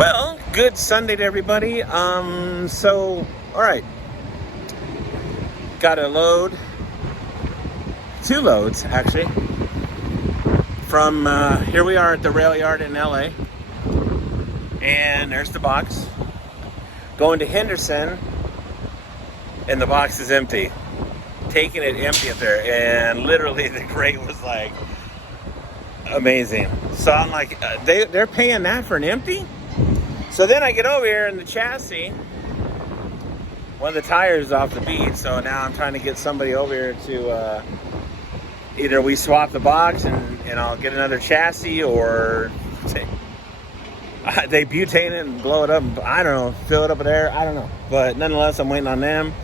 Well, good Sunday to everybody. All right, got a load, two loads actually, from here we are at the rail yard in LA, and there's the box. Going to Henderson, and the box is empty. Taking it empty up there, and literally the crate was like amazing. So I'm like, they're paying that for an empty? So then I get over here and the chassis, one of the tires is off the bead, so now I'm trying to get somebody over here to either we swap the box and I'll get another chassis, or they butane it and blow it up, I don't know, fill it up with air, I don't know. But nonetheless, I'm waiting on them.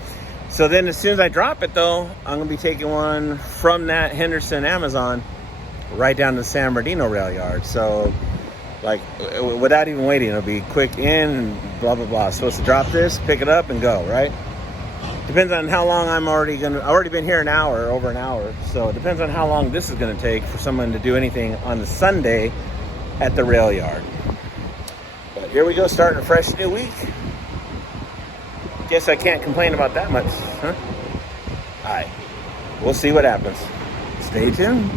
So then as soon as I drop it though, I'm going to be taking one from that Henderson Amazon right down to the San Bernardino rail yard. So like without even waiting, it'll be quick in and blah blah blah. Supposed to drop this, pick it up and go, right? Depends on how long I've already been here over an hour. So it depends on how long this is going to take for someone to do anything on the Sunday at the rail yard. But here we go, starting a fresh new week. Guess I can't complain about that much, huh? All right, we'll see what happens. Stay tuned.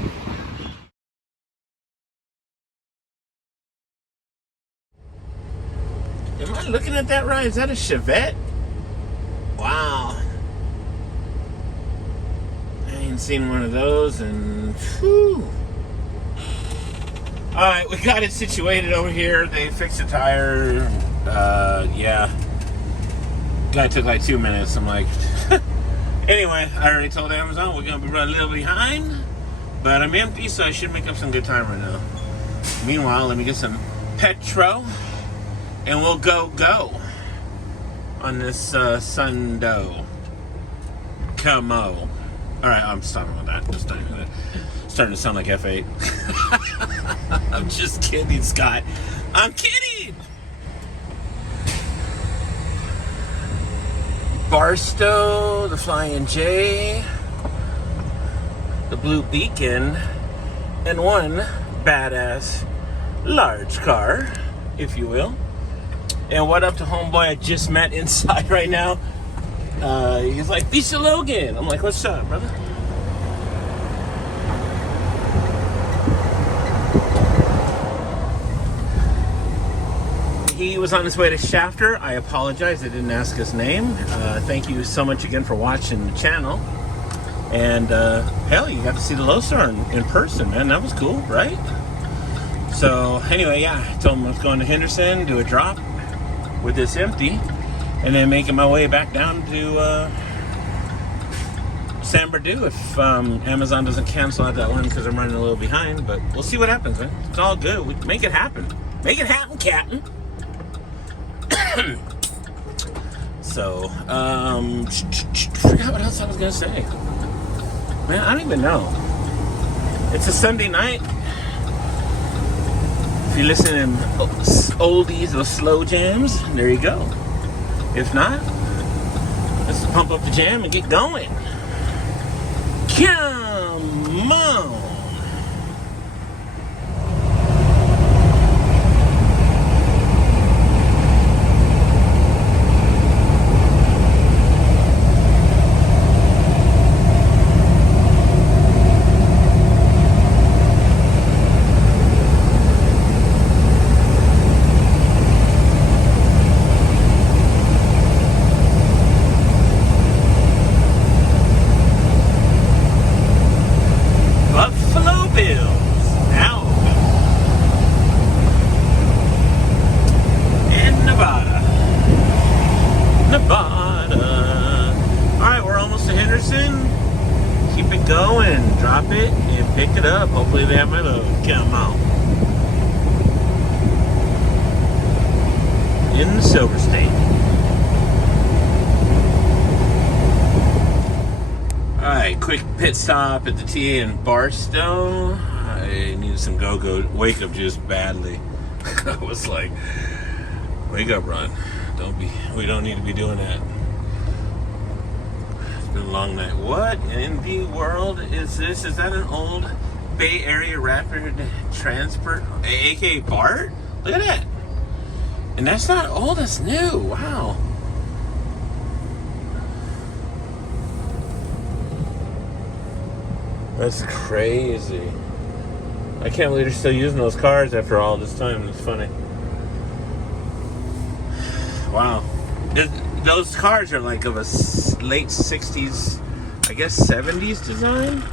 Am I looking at that right? Is that a Chevette? Wow. I ain't seen one of those, and whew. All right, we got it situated over here. They fixed the tire. Yeah. Guy took like 2 minutes. I'm like, anyway, I already told Amazon we're gonna be running a little behind, but I'm empty, so I should make up some good time right now. Meanwhile, let me get some petrol, and we'll go on this Sunday. Come on. All right, I'm stopping with that. Just starting with it. Starting to sound like F8. I'm just kidding, Scott. I'm kidding. Barstow, the Flying J, the Blue Beacon, and one badass large car, if you will. And what up to homeboy I just met inside right now? He's like, Bisha Logan. I'm like, what's up, brother? He was on his way to Shafter. I apologize, I didn't ask his name. Thank you so much again for watching the channel. And hell, you got to see the Lodestar in person, man. That was cool, right? So anyway, yeah, I told him I was going to Henderson, do a drop with this empty, and then making my way back down to San Bernardino if Amazon doesn't cancel out that one, because I'm running a little behind. But we'll see what happens, man. It's all good. We can make it happen. Make it happen, Captain. So, forgot what else I was gonna say. Man, I don't even know. It's a Sunday night. If you listen to oldies or slow jams, there you go. If not, let's pump up the jam and get going. Come on. Keep it going, drop it, and pick it up. Hopefully they have my load. Come on. In the Silver State. Alright, quick pit stop at the TA in Barstow. I needed some go-go wake-up juice badly. I was like, wake up, Ron. We don't need to be doing that. It's been a long night. What in the world is this? Is that an old Bay Area Rapid Transport, aka BART? Look at that. And that's not old, that's new. Wow. That's crazy. I can't believe they're still using those cars after all this time. It's funny. Wow. Those cars are like of a late 60s, I guess 70s design.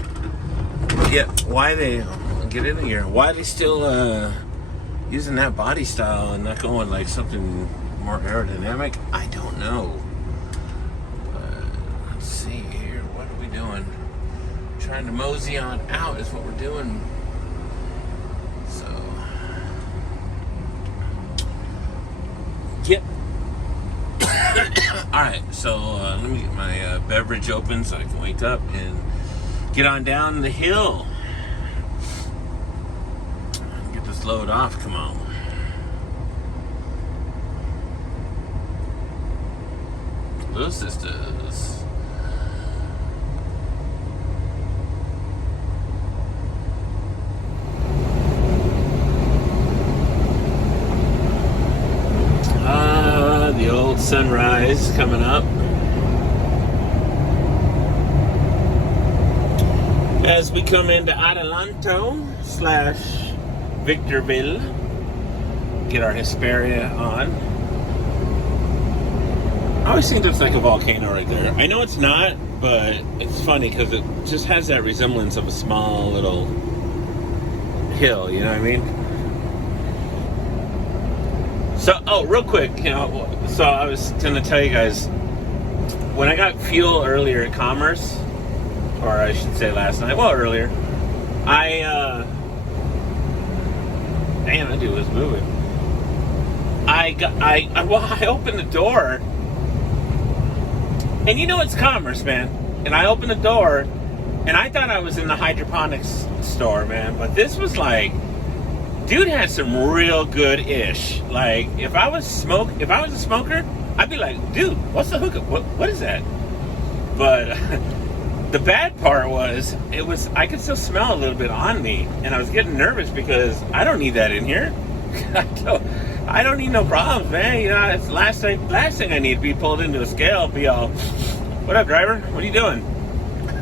Yet why they get in here? Why are they still using that body style and not going like something more aerodynamic? I don't know. Let's see here. What are we doing? Trying to mosey on out is what we're doing. So, yep. All right. So let me get my beverage open so I can wake up and get on down the hill. Get this load off. Come on. Little sisters. The old sunrise coming up. As we come into Adelanto / Victorville, get our Hesperia on. I always think there's like a volcano right there. I know it's not, but it's funny because it just has that resemblance of a small little hill, you know what I mean? So, real quick, so I was going to tell you guys, when I got fuel earlier at Commerce, or I should say last night, earlier, damn, that dude was moving. I opened the door, and it's Commerce, man, and I opened the door, and I thought I was in the hydroponics store, man, but this was like, dude had some real good ish. Like, if I was a smoker, I'd be like, dude, what's the hookup? What is that? But the bad part was, I could still smell a little bit on me, and I was getting nervous because I don't need that in here. I don't need no problems, man. It's the last thing I need to be pulled into a scale, be all, what up, driver? What are you doing?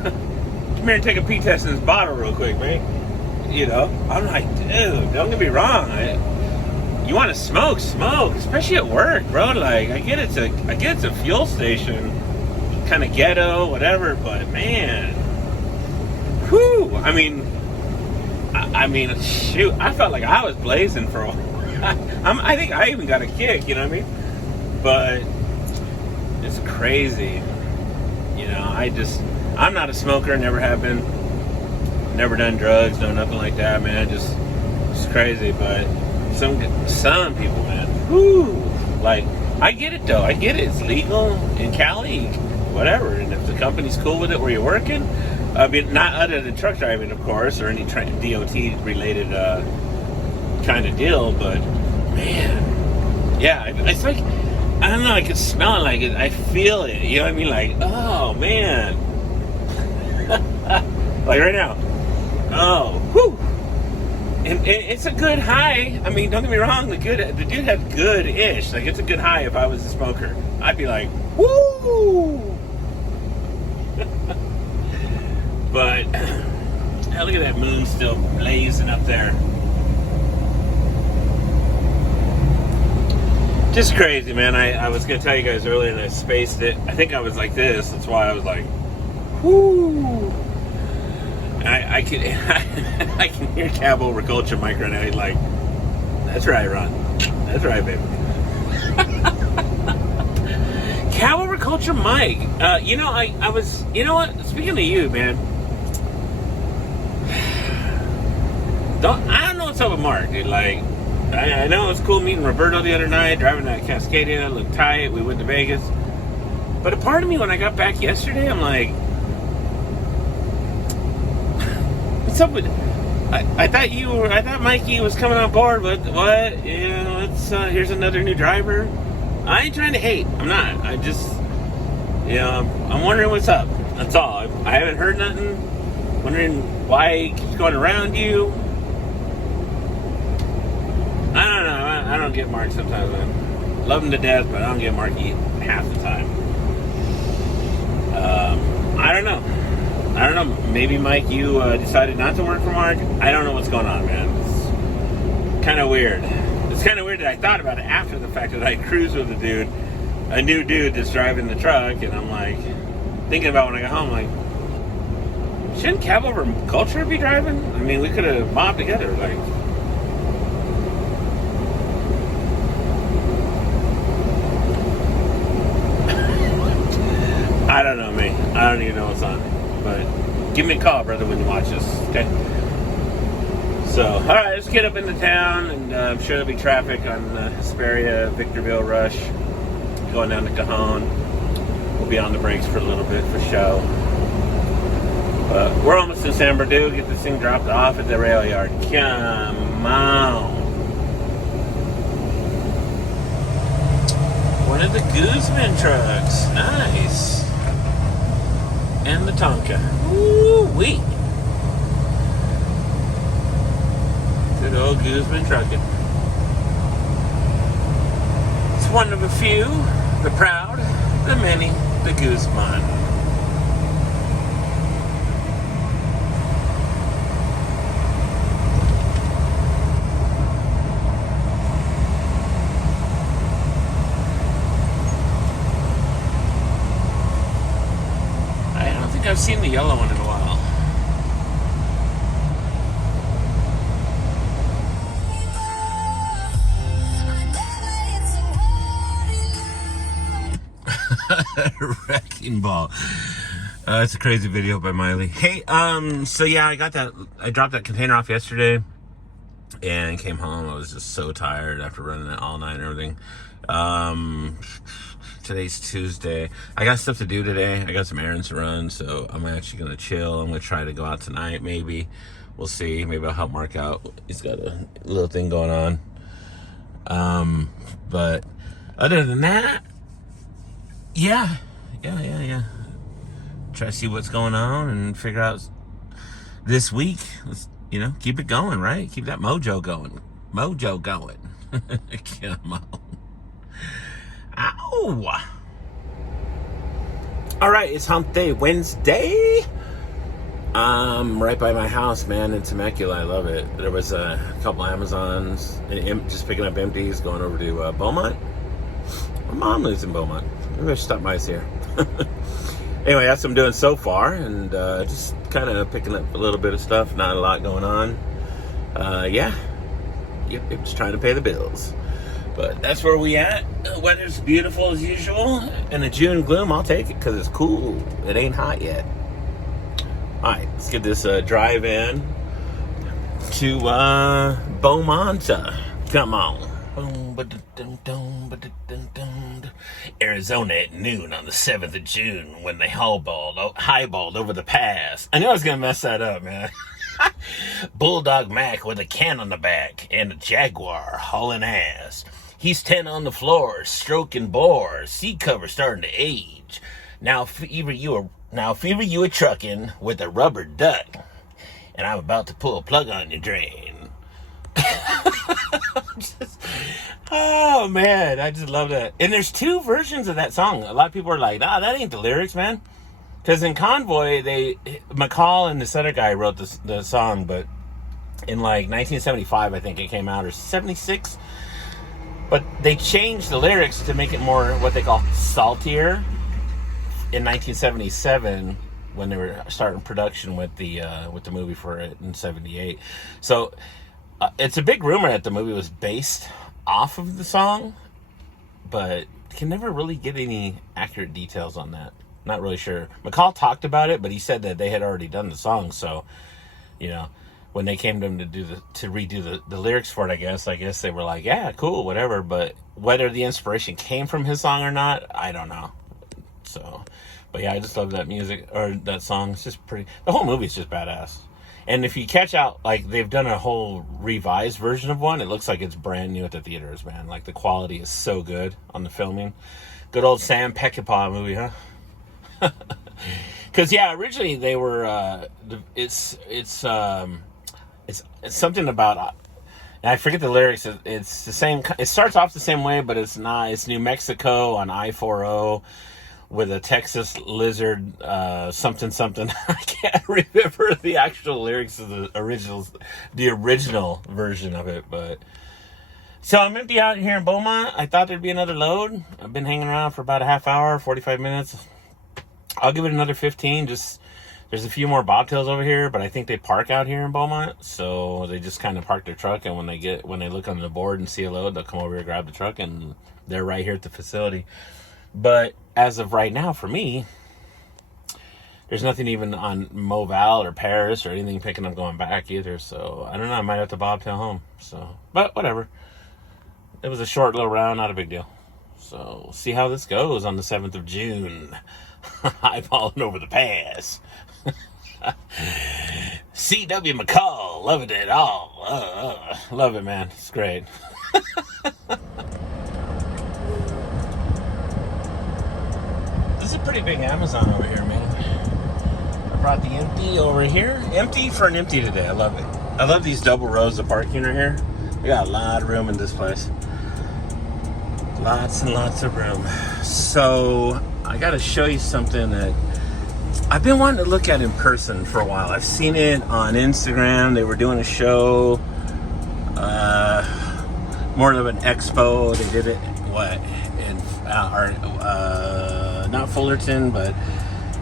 Come here and take a pee test in this bottle real quick, man. I'm like, dude, don't get me wrong. You want to smoke, especially at work, bro. Like, I get it's a fuel station, kind of ghetto, whatever. But man, whew. I mean, shoot, I felt like I was blazing for a while. I think I even got a kick, you know what I mean? But it's crazy. I'm not a smoker, never have been. Never done drugs, no nothing like that, man. Just crazy. But some people, man, whoo, like, I get it though. I get it. It's legal in Cali, whatever. And if the company's cool with it where you're working, I mean, not other than truck driving, of course, or any DOT related kind of deal. But man, yeah, it's like, I don't know. I can smell it, like it. I feel it. You know what I mean? Like, oh man, like right now. Oh, whew. And it's a good high. I mean, don't get me wrong, the dude had good-ish. Like, it's a good high if I was a smoker. I'd be like, woo! But, look at that moon still blazing up there. Just crazy, man. I was going to tell you guys earlier and I spaced it. I think I was like this. That's why I was like, whoo! I can hear Cab Over Culture Mike right now. He's like, that's right, Ron. That's right, baby. Cab Over Culture Mike. I was, you know what? Speaking of you, man. I don't know what's up with Mark, dude. Like, I know it was cool meeting Roberto the other night, driving that Cascadia, looked tight. We went to Vegas. But a part of me, when I got back yesterday, I'm like, what's up with? I thought Mikey was coming on board. But what? Here's another new driver. I ain't trying to hate. I'm not. I just, I'm wondering what's up. That's all. I haven't heard nothing. Wondering why he keeps going around you. I don't know. I don't get Mark sometimes, man. Love him to death, but I don't get Marky half the time. I don't know. Maybe, Mike, you decided not to work for Mark. I don't know what's going on, man. It's kind of weird. It's kind of weird that I thought about it after the fact that I cruised with a new dude that's driving the truck, and I'm like, thinking about when I got home, like, shouldn't Cab Over Culture be driving? I mean, we could have mobbed together, like. I don't know, me. I don't even know what's on. But give me a call, brother, when you watch this, okay? So, all right, let's get up into town, and I'm sure there'll be traffic on Hesperia, Victorville, Rush, going down to Cajon. We'll be on the brakes for a little bit for show. But we're almost in San Bernardino. Get this thing dropped off at the rail yard. Come on. One of the Guzman trucks. Nice. And the Tonka. Woo-wee. Good old Guzman trucking. It's one of a few. The proud, the many, the Guzman. I've seen the yellow one in a while. Wrecking ball. It's a crazy video by Miley. Hey, so yeah, I dropped that container off yesterday and came home. I was just so tired after running it all night and everything. Today's Tuesday. I got stuff to do today. I got some errands to run, so I'm actually gonna chill. I'm gonna try to go out tonight, maybe. We'll see. Maybe I'll help Mark out. He's got a little thing going on. But other than that, yeah. Try to see what's going on and figure out this week. Let's, keep it going, right? Keep that mojo going. Come on. Ow! All right, it's Hump Day Wednesday. Right by my house, man, in Temecula. I love it. There was a couple Amazons and just picking up empties, going over to Beaumont. My mom lives in Beaumont. Maybe I should stop by here. Anyway, that's what I'm doing so far, and just kind of picking up a little bit of stuff. Not a lot going on. Yep, just trying to pay the bills. But that's where we at. The weather's beautiful as usual. And the June gloom, I'll take it because it's cool. It ain't hot yet. All right, let's get this drive in to Beaumont. Come on. Arizona at noon on the 7th of June when they highballed over the pass. I knew I was going to mess that up, man. Bulldog Mac with a can on the back and a Jaguar hauling ass. He's 10 on the floor, stroking bore, seat cover starting to age. Now fever you a trucking with a rubber duck, and I'm about to pull a plug on your drain. Oh man, I just love that. And there's two versions of that song. A lot of people are like, that ain't the lyrics, man. Because in Convoy, McCall and this other guy wrote the song, but in like 1975, I think it came out, or 76. But they changed the lyrics to make it more what they call saltier in 1977 when they were starting production with the movie for it in 78. So it's a big rumor that the movie was based off of the song, but can never really get any accurate details on that. Not really sure. McCall talked about it, but he said that they had already done the song, so when they came to him to redo the lyrics for it, I guess they were like, yeah, cool, whatever. But whether the inspiration came from his song or not, I don't know. So, but yeah, I just love that music or that song. It's just pretty. The whole movie is just badass. And if you catch out, like they've done a whole revised version of one, it looks like it's brand new at the theaters, man. Like the quality is so good on the filming. Good old Sam Peckinpah movie, huh? Because originally they were. It's something about I forget the lyrics. It's the same. It starts off the same way, but it's not. It's New Mexico on I-40 with a Texas lizard, something something. I can't remember the actual lyrics of the original version of it. But so I'm empty out here in Beaumont. I thought there'd be another load. I've been hanging around for about a half hour, 45 minutes. I'll give it another 15. Just there's a few more bobtails over here, but I think they park out here in Beaumont, so they just kind of park their truck, and when they look on the board and see a load, they'll come over here, grab the truck, and they're right here at the facility. But as of right now, for me, there's nothing even on Moval or Paris or anything picking up going back either. So I don't know. I might have to bobtail home. So, but whatever. It was a short little round, not a big deal. So we'll see how this goes on the 7th of June. Eyeballing over the pass. C.W. McCall, loving it all. Love it, man. It's great. This is a pretty big Amazon over here, man. I brought the empty over here. Empty for an empty today. I love it. I love these double rows of parking right here. We got a lot of room in this place. Lots and lots of room. So I got to show you something that I've been wanting to look at in person for a while. I've seen it on Instagram. They were doing a show, more of an expo. They did it, in not Fullerton, but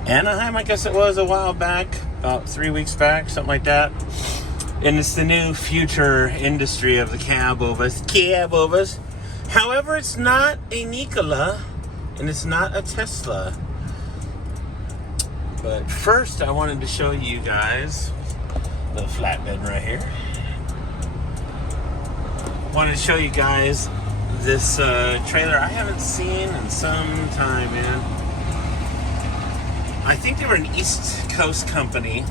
Anaheim, I guess it was a while back, about 3 weeks back, something like that. And it's the new future industry of the cab overs. However, it's not a Nikola, and it's not a Tesla. But first, I wanted to show you guys the flatbed right here. Wanted to show you guys this trailer I haven't seen in some time, man. I think they were an East Coast company.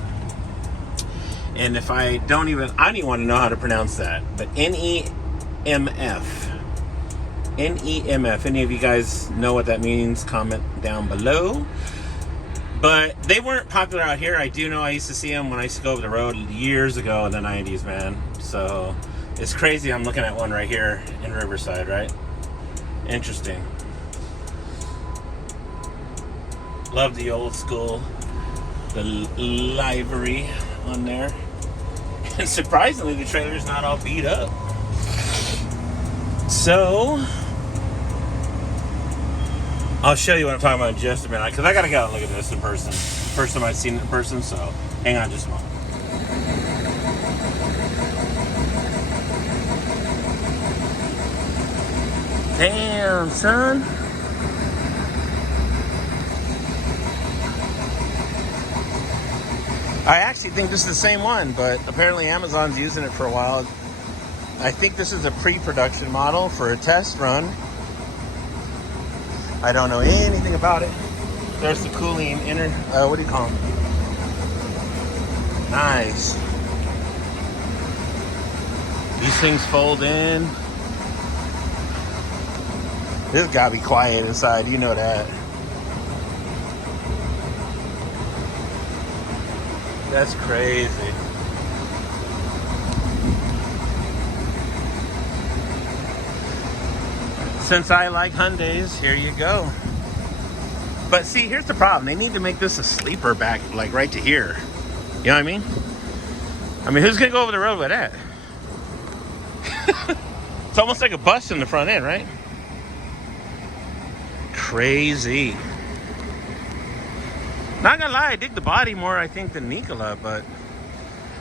And if I don't even want to know how to pronounce that. But N-E-M-F. N-E-M-F. Any of you guys know what that means? Comment down below. But they weren't popular out here. I do know I used to see them when I used to go over the road years ago in the 90s, man. So it's crazy. I'm looking at one right here in Riverside, right? Interesting. Love the old school, the livery on there. And surprisingly, the trailer's not all beat up. So I'll show you what I'm talking about in just a minute, because I gotta go and look at this in person. First time I've seen it in person, so hang on just a moment. Damn, son. I actually think this is the same one, but apparently Amazon's using it for a while. I think this is a pre-production model for a test run. I don't know anything about it. There's the cooling inner, what do you call them? Nice. These things fold in. This gotta be quiet inside, you know that. That's crazy. Since I like Hyundais, here you go. But see, here's the problem. They need to make this a sleeper back, like right to here. You know what I mean? I mean, who's gonna go over the road with that? It's almost like a bus in the front end, right? Crazy. Not gonna lie, I dig the body more, I think, than Nikola, but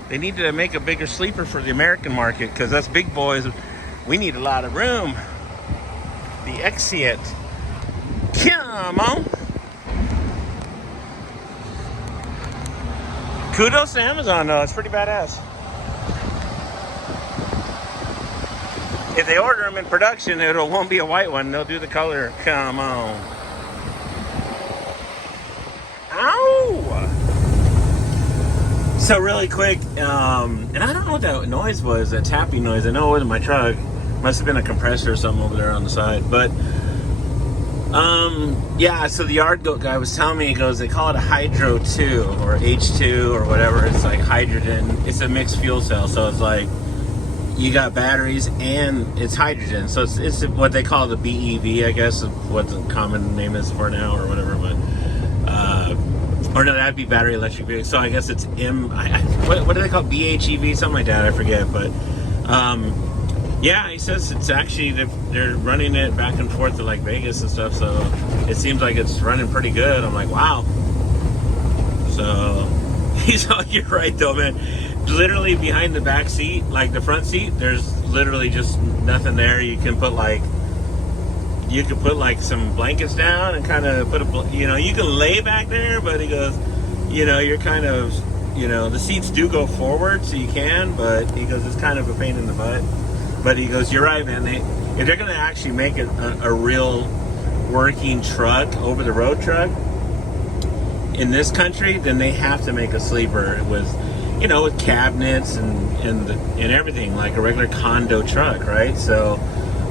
they need to make a bigger sleeper for the American market, because us big boys, we need a lot of room. The Exit. Come on. Kudos to Amazon, though. It's pretty badass. If they order them in production, it won't be a white one. They'll do the color. Come on. Ow! So really quick, and I don't know what that noise was, that tapping noise. I know it wasn't my truck. Must have been a compressor or something over there on the side. But, yeah, so the yard goat guy was telling me, he goes, they call it a Hydro 2 or H2 or whatever. It's like hydrogen. It's a mixed fuel cell. So it's like, you got batteries and it's hydrogen. So it's what they call the BEV, I guess, what the common name is for now or whatever. But or no, that'd be battery electric vehicle. So I guess it's what do they call BHEV? Something like that. I forget. But yeah, he says it's actually they're running it back and forth to like Vegas and stuff. So it seems like it's running pretty good. I'm like, wow. So he's like, you're right though, man. Literally behind the back seat, like the front seat, there's literally just nothing there. You can put like some blankets down and kind of put you can lay back there, but he goes, you're kind of, the seats do go forward so you can, but he goes, it's kind of a pain in the butt. But he goes, you're right, man. If they're going to actually make it a real working truck, over the road truck in this country, then they have to make a sleeper with cabinets and everything, like a regular condo truck, right? So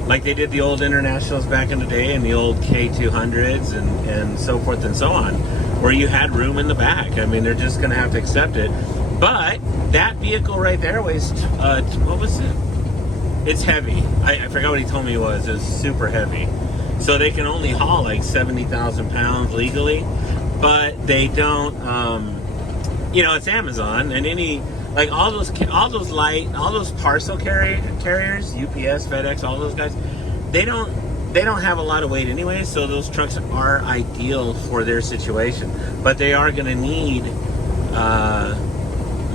like they did the old Internationals back in the day and the old K200s and so forth and so on, where you had room in the back. I mean, they're just going to have to accept it. But that vehicle right there weighs, what was it? It's heavy. I forgot what he told me it was. It's super heavy. So they can only haul like 70,000 pounds legally, but they don't, it's Amazon, and all those parcel carriers, UPS, FedEx, all those guys, they don't have a lot of weight anyway, so those trucks are ideal for their situation. But they are going to need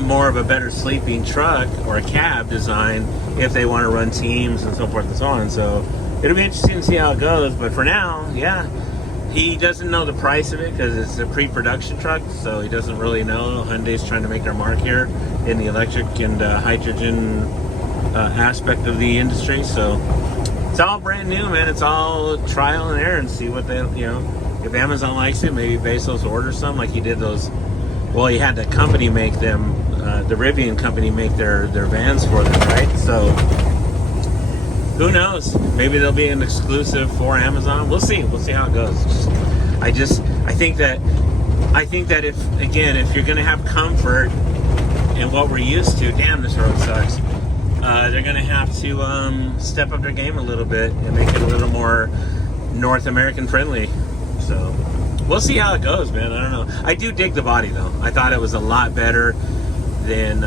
more of a better sleeping truck or a cab design if they want to run teams and so forth and so on. So it'll be interesting to see how it goes. But for now, yeah. He doesn't know the price of it because it's a pre-production truck, so he doesn't really know. Hyundai's trying to make their mark here in the electric and hydrogen aspect of the industry. So it's all brand new, man. It's all trial and error and see what they, if Amazon likes it, maybe Bezos orders some like he did those. Well, he had the company make them, the Rivian company make their vans for them, right? So who knows? Maybe there'll be an exclusive for Amazon. We'll see. We'll see how it goes. I think that if you're going to have comfort and what we're used to, damn, this road sucks. They're going to have to step up their game a little bit and make it a little more North American friendly. So we'll see how it goes, man. I don't know. I do dig the body though. I thought it was a lot better than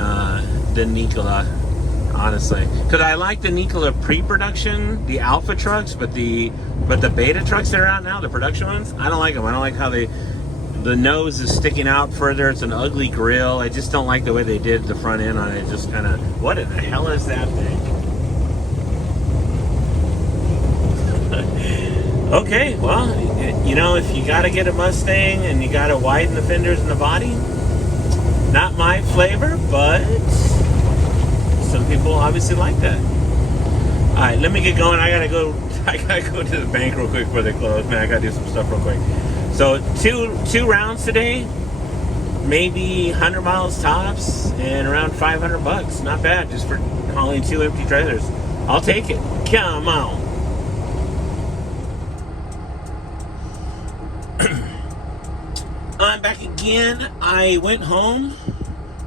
Nikola. Honestly, because I like the Nikola pre-production, the Alpha trucks, but the beta trucks that are out now, the production ones, I don't like them. I don't like how the nose is sticking out further. It's an ugly grill. I just don't like the way they did the front end on it. Just kind of, what in the hell is that thing? Okay, well, if you got to get a Mustang and you got to widen the fenders in the body, not my flavor, but some people obviously like that. All right, let me get going. I gotta go to the bank real quick before they close. Man, I gotta do some stuff real quick. So two rounds today, maybe 100 miles tops, and around $500. Not bad, just for hauling 2 empty trailers. I'll take it. Come on. I'm back again. I went home.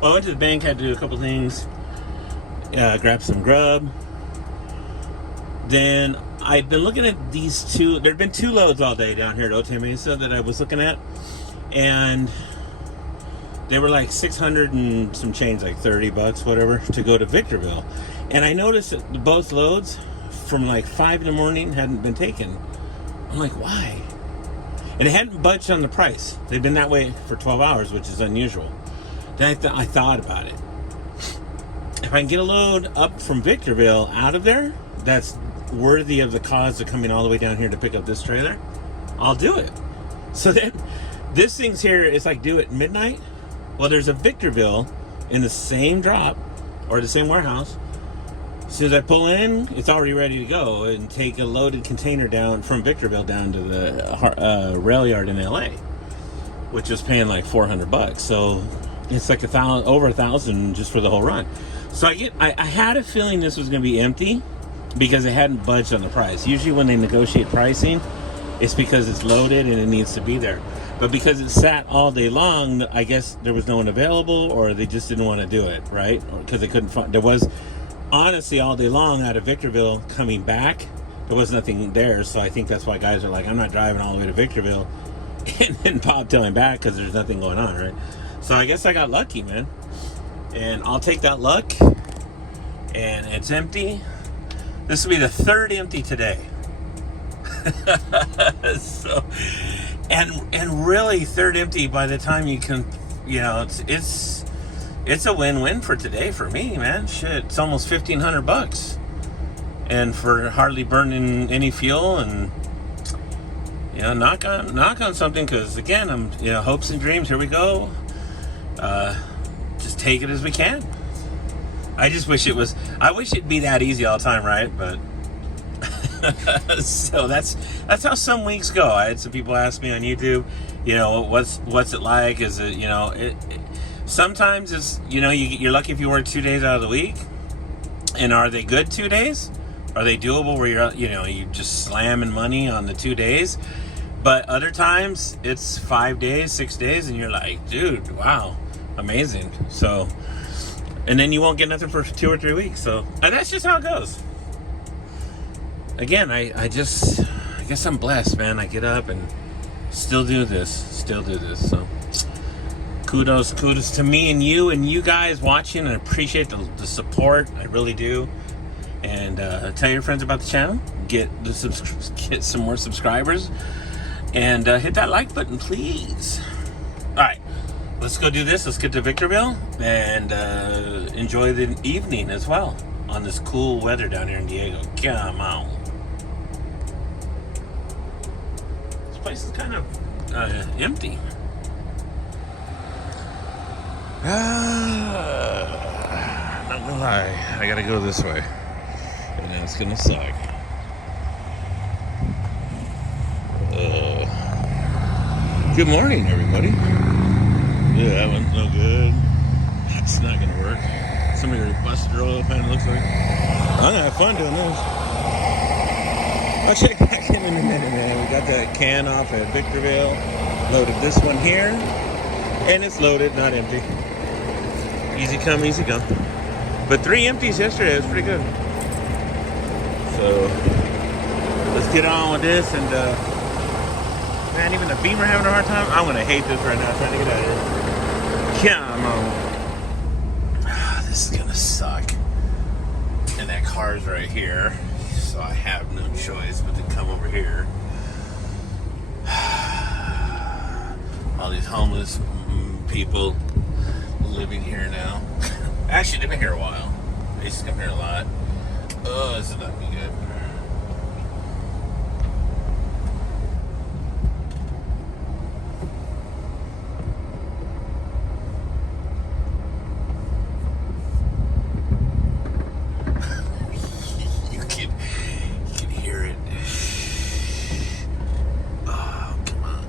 Well, I went to the bank, had to do a couple things. Grab some grub. Then I've been looking at these two. There have been 2 loads all day down here at Otay Mesa that I was looking at, and they were like 600 and some change, like $30, whatever, to go to Victorville. And I noticed that both loads from like 5 in the morning hadn't been taken. I'm like, why? And it hadn't budged on the price. They've been that way for 12 hours, which is unusual. Then I thought about it. If I can get a load up from Victorville out of there, that's worthy of the cause of coming all the way down here to pick up this trailer, I'll do it. So then, this thing's here, it's like due at midnight. Well, there's a Victorville in the same drop, or the same warehouse. As soon as I pull in, it's already ready to go and take a loaded container down from Victorville down to the rail yard in LA, which is paying like $400. So it's like over $1,000 just for the whole run. So I had a feeling this was going to be empty because it hadn't budged on the price. Usually when they negotiate pricing, it's because it's loaded and it needs to be there. But because it sat all day long, I guess there was no one available, or they just didn't want to do it, right? Because they couldn't find. honestly, all day long out of Victorville coming back, there was nothing there. So I think that's why guys are like, I'm not driving all the way to Victorville and then bobtailing back because there's nothing going on, right? So I guess I got lucky, man. And I'll take that luck. And it's empty. This will be the third empty today. So, and really third empty by the time you can, it's a win-win for today for me, man. Shit, it's almost $1,500, and for hardly burning any fuel, and knock on something, because again, I'm hopes and dreams. Here we go. Just take it as we can. I wish it'd be that easy all the time, right? But so that's how some weeks go. I had some people ask me on YouTube, what's it like? Is it, sometimes it's, you're lucky if you work 2 days out of the week. And are they good 2 days? Are they doable where you just slamming money on the 2 days? But other times it's 5 days, 6 days, and you're like, dude, wow, amazing. So, and then you won't get nothing for 2 or 3 weeks. So, and that's just how it goes. Again, I guess I'm blessed, man. I get up and still do this. So kudos to me and you guys watching. I appreciate the support. I really do. And tell your friends about the channel. Get some more subscribers. And hit that like button, please. All right, let's go do this. Let's get to Victorville and enjoy the evening as well on this cool weather down here in Diego. Come on. This place is kind of empty. Not gonna lie, I gotta go this way, and it's gonna suck. Good morning, everybody. Yeah, that one's no good. That's not gonna work. Somebody already busted her oil pan, it looks like. I'm gonna have fun doing this. I'll check back in a minute, man. We got that can off at Victorville. Loaded this one here. And it's loaded, not empty. Easy come, easy go. But 3 empties yesterday, it was pretty good. So, let's get on with this. And, man, even the Beamer having a hard time. I'm going to hate this right now, trying to get out of here. Come on. This is going to suck. And that car's right here. So I have no choice but to come over here. All these homeless people living here now. Actually, they've been here a while. They used to come here a lot. Oh, this is not gonna be good. You can hear it. Oh, come on.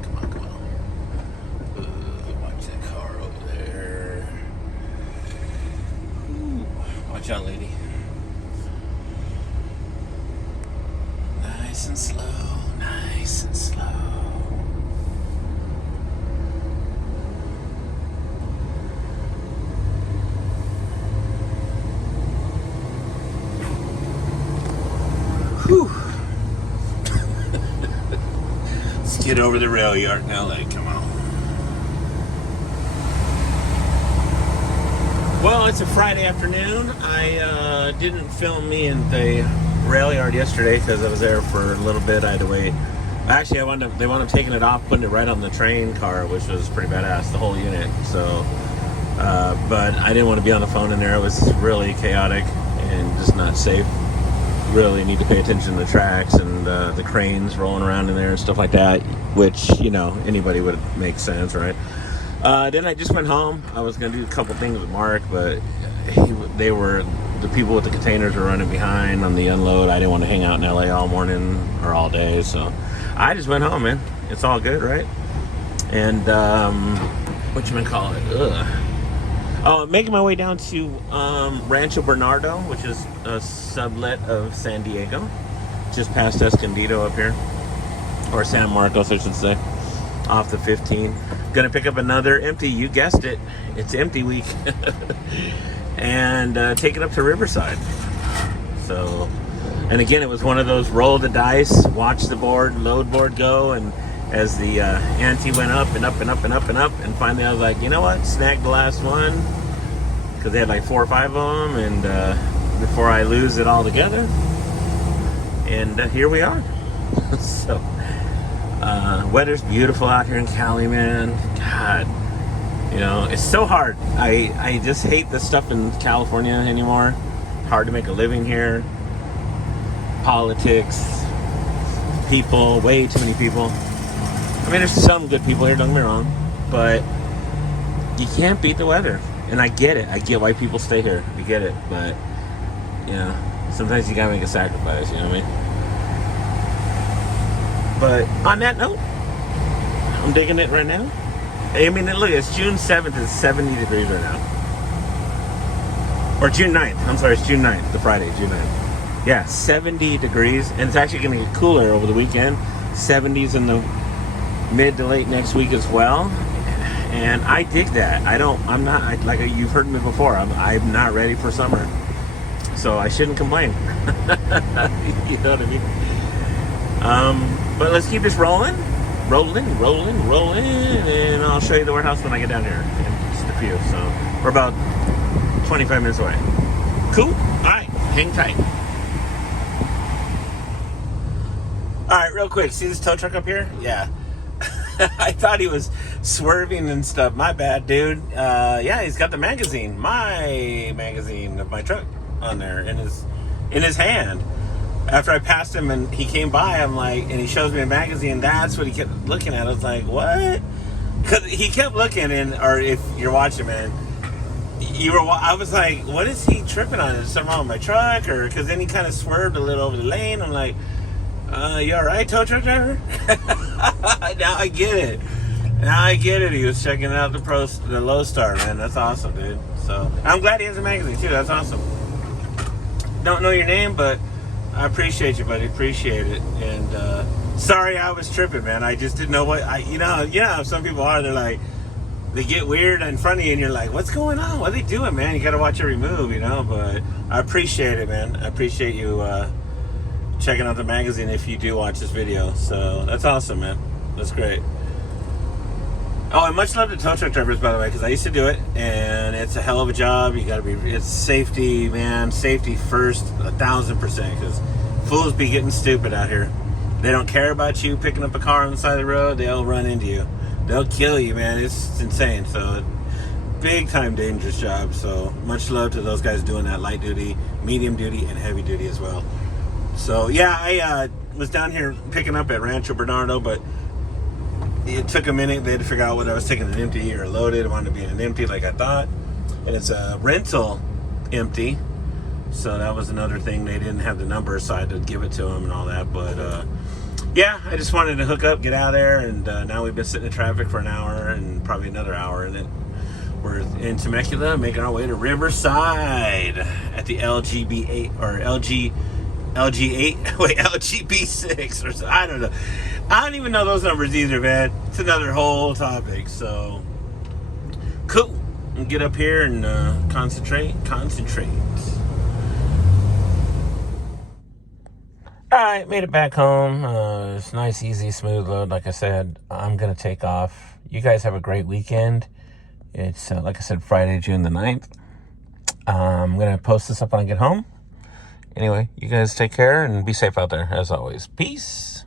Watch that car over there. Ooh, watch out, lady. Nice and slow. Whew. Let's get over the rail yard in LA. Come on. Well, it's a Friday afternoon. I didn't film me in the rail yard yesterday because I was there for a little bit. I had to wait. Actually, they wound up taking it off, putting it right on the train car, which was pretty badass, the whole unit. So, but I didn't want to be on the phone in there. It was really chaotic and just not safe. Really need to pay attention to the tracks and the cranes rolling around in there and stuff like that, which, anybody would make sense, right? Then I just went home. I was going to do a couple things with Mark, but the people with the containers were running behind on the unload. I didn't want to hang out in LA all morning or all day, so I just went home, man. It's all good, right? And whatchamacallit? Making my way down to Rancho Bernardo, which is a sublet of San Diego, just past Escondido up here, or San Marcos, I should say, off the 15. Gonna pick up another empty. You guessed it, it's empty week, and take it up to Riverside. So, and again, it was one of those roll the dice, watch the board, load board go, and as the ante went up and up and up and up and up, and finally I was like, you know what, snag the last one, because they had like 4 or 5 of them, and before I lose it all together, and here we are. So, weather's beautiful out here in Cali, man. God, you know, it's so hard. I just hate the stuff in California anymore. Hard to make a living here. Politics, people, way too many people. I mean, there's some good people here, don't get me wrong, but you can't beat the weather. And I get it. I get why people stay here. I get it. But, you know, sometimes you gotta make a sacrifice, you know what I mean? But on that note, I'm digging it right now. I mean, look, it's June 7th. It's 70 degrees right now. Or June 9th. I'm sorry, it's June 9th, the Friday, June 9th. Yeah, 70 degrees. And it's actually going to get cooler over the weekend. 70s in the mid to late next week as well. And I dig that. I'm not, like you've heard me before, I'm not ready for summer. So I shouldn't complain. You know what I mean? But let's keep this rolling. Rolling. And I'll show you the warehouse when I get down here in just a few. So we're about 25 minutes away. Cool? All right. Hang tight. All right, real quick. See this tow truck up here? Yeah. I thought he was swerving and stuff. My bad, dude. Yeah, he's got the magazine, my magazine of my truck on there in his hand. After I passed him and he came by, I'm like, and he shows me a magazine. That's what he kept looking at. I was like, what? Because he kept looking, or if you're watching, man, I was like, what is he tripping on? Is something wrong with my truck? Or because then he kind of swerved a little over the lane. I'm like, you all right, tow truck driver? Now I get it. He was checking out the Low Star, man. That's awesome, dude. So I'm glad he has a magazine too. That's awesome. Don't know your name, but I appreciate you, buddy. Appreciate it. And sorry I was tripping, man. I just didn't know what some people are. They're like, they get weird in front of you, and you're like, what's going on? What are they doing, man? You got to watch every move, you know. But I appreciate it, man. I appreciate you checking out the magazine if you do watch this video. So that's awesome, man. That's great. Oh, and much love to tow truck drivers, by the way, because I used to do it, and it's a hell of a job. You got to it's safety, man. Safety first, 1,000%, because fools be getting stupid out here. They don't care about you picking up a car on the side of the road. They'll run into you. They'll kill you, man. It's insane. So, big time dangerous job. So, much love to those guys doing that light duty, medium duty, and heavy duty as well. So, yeah, I was down here picking up at Rancho Bernardo, but it took a minute. They had to figure out whether I was taking an empty or loaded. I wanted to be an empty like I thought. And it's a rental empty. So that was another thing. They didn't have the number, so I had to give it to them and all that. But, yeah, I just wanted to hook up, get out of there. And now we've been sitting in traffic for an hour and probably another hour. And we're in Temecula, making our way to Riverside at the LGB8 or LG8, wait, LGB6 or so. I don't know. I don't even know those numbers either, man. It's another whole topic. So, cool. And get up here and concentrate. All right, made it back home. It's nice, easy, smooth load. Like I said, I'm going to take off. You guys have a great weekend. It's, like I said, Friday, June the 9th. I'm going to post this up when I get home. Anyway, you guys take care and be safe out there, as always. Peace.